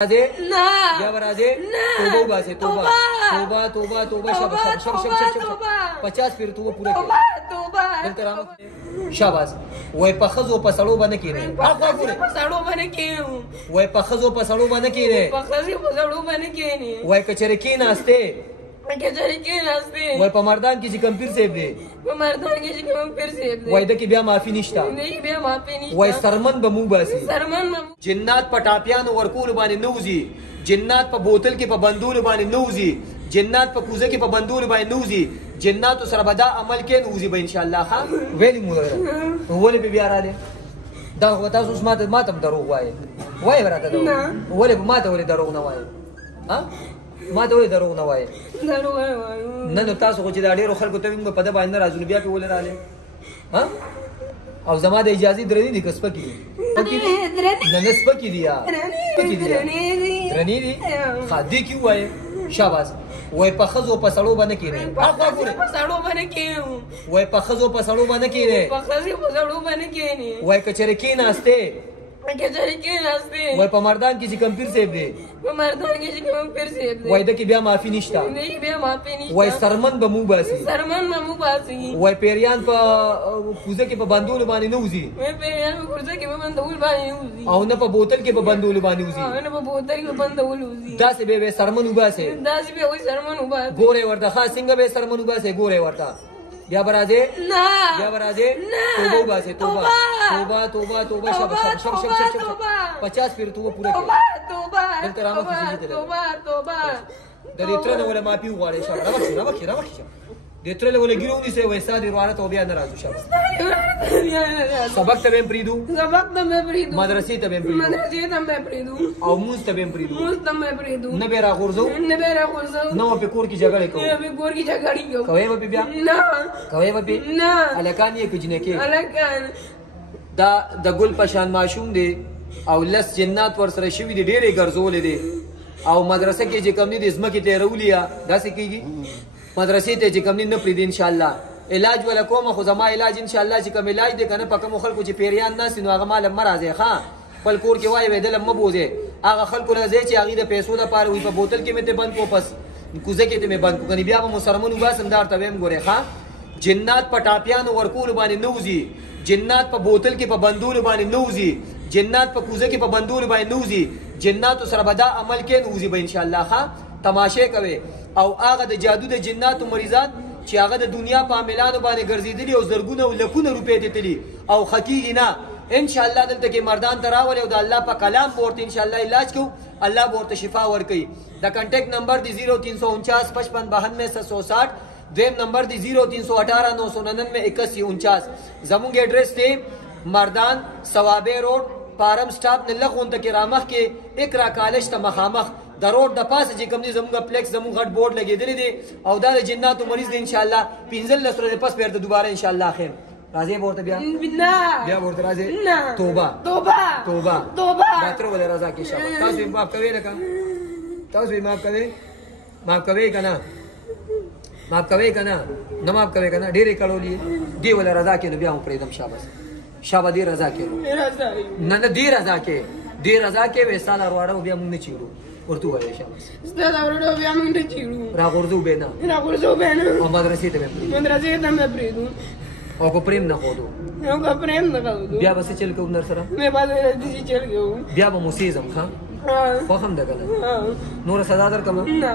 राजे क्या राजे तोबा बासे तोबा तोबा तोबा तोबा शाबाश शाबाश शाबाश 50 फिर तू वो पूरा किया शाबाश वही पखजो पसड़ो बने की रे पसड़ो बने के वही पखजो पसड़ो बने की रे पसड़ो बने के नहीं वही कचरे की नास्ते कचरे के नास्ते वही पमरदान की कंपीर से दे पमरदान की कंपीर से दे वही दे की बिया माफी निष्ठा नहीं बिया माफी निष्ठा वही सरमन बमू बासी सरमन जिन्नात पटापियान वरकूल बानी नूजी जिन्नात प बोतल के प बंदूल बानी नूजी जिन्नात प कुजे के प बंदूल बानी नूजी जिन्नात सरबदा अमल के नूजी बे इंशाल्लाह हां वेली मुदरा वले पे बियारा ले दा होता उस मातम दरो वाए वाए बराता दो वले माता वले दरो ना वाए हां माता वले दरो ना वाए दरो नन तासो को चिदा डेरो खलको तविंग पे पदा बांधना राजुल बिया पे वले राले हां और जमा दे इजाजत द्रनी दी कसप की ननस्प की दिया द्रनी दी खादी क्यों आए शाबाश वही पखजो पसड़ो बने की रे पसड़ो बने के वही पखजो पसड़ो बने की रे पसड़ो बने के नहीं वही कचरे की नास्ते कचरे के नास्ते वही पमरदान की कंपीर से दे पमरदान की कंपीर से दे वही दे की बिया माफी निष्ठा नहीं बिया माफी निष्ठा वही सरमन बमू बासी सरमन बमू बासी वही पेरियान प कुजे के प बंदूल बानी नूजी वही पेरियान प कुजे के प बंदूल बानी नूजी औ न प बोतल के प बंदूल बानी नूजी औ न प बोतल के बंदूल नूजी दास बे सरमन उबा से दास बे वही सरमन उबा गोरे वर्ता खास सिंह बे सरमन उबा से गोरे वर्ता क्या बराजे ना क्या बराजे तोबा बासे तोबा तोबा तोबा तोबा शाबाश शाबाश 50 फिर तू वो पूरा किया तोबा तोबा दरित्र ने बोले माफी वाले शाबाश रवख देत्र ले बोले गिरोनी से वैसा दिरवाना तो बिया नाराज शाबाश सबक तबे प्रीदू मदरसे तबे प्रीदू और मुज तबे प्रीदू न बेरा गुरजो न पे कोर की जगह को कवे व बिया कवे व बि अलकान ये कुछ ने के दा द गुल पशान माशूम दे او لس جنات ور سره شوی دي ډېرې ګرځولې دي او مدرسه کې چې کم دي د اسمکه ته رولیا داسې کیږي مدرسې ته چې کم دي نه پریدي ان شاء الله علاج ولا کوم خو زما علاج ان شاء الله چې کوم علاج دې کنه پکم خلکو چې پیریان ناس نو هغه مال مرزه ښا خپل کور کې وای وېدل مبوزه هغه خلکو راځي چې هغه د پیسو لپاره وي په بوتل کې مته بند کو پس کوزه کې ته مې بند کو کني بیا به مسلمانو باسم دار ته ویم ګوره ښا جنات پټاپیان ورکول باندې نوزي جنات په بوتل کې په بندول باندې نوزي جنات په کوزه کې په بندول باندې نوزي جنات سربدا عمل کې نوزي به ان شاء الله ها تماشه کوي او هغه د جادو د جنات مریضات چې هغه د دنیا په عملانو باندې ګرځیدلي او زرګونه او لکونه روپې دتلی او حقیقي نه ان شاء الله دلته کې مردان تراول او د الله په کلام ورته ان شاء الله علاج کو الله ورته شفا ورکي د کانټیکټ نمبر دی 0349 55 92 760 دویم نمبر دی 0318 999 8149 زمونږ ایڈریس دی مردان ثوابه روډ پارم سټاپ نه لغون ته کرامخ کې اقرا کالج ته مخامخ د روډ د پاسه چې کوم دي زمونږ پلیکس زمونږ غټ بورډ لګیدلی دی او دا د جناتو مریض دی ان شاء الله 15 ورځې پس بیرته دوباره ان شاء الله خیر راځي ورته بیا ورته راځي توبه توبه توبه توبه دا تر ولې رضا کې شابه تاسو یې معاف کوي لکه تاسو یې معاف کوي کنه माफ कवे कना न माफ कवे कना ढेरे कड़ोली दी वाला रजा के बिया हूं प्रेदम शाबाश शाबा दी रजा के न दी रजा के वैसा रवाड़ा बिया मुंह ने चीड़ू और तू है शाबाश स्तादा रवाड़ा बिया मुंह ने चीड़ू रागुरदू बेना और मदरसे ते में प्रेदू और को प्रेम न खोदो बिया बस चल के उनर सरा मैं बात दिसी चल गयो बिया ब मुसीजम हां फहम दगला नूर सदादर कम ना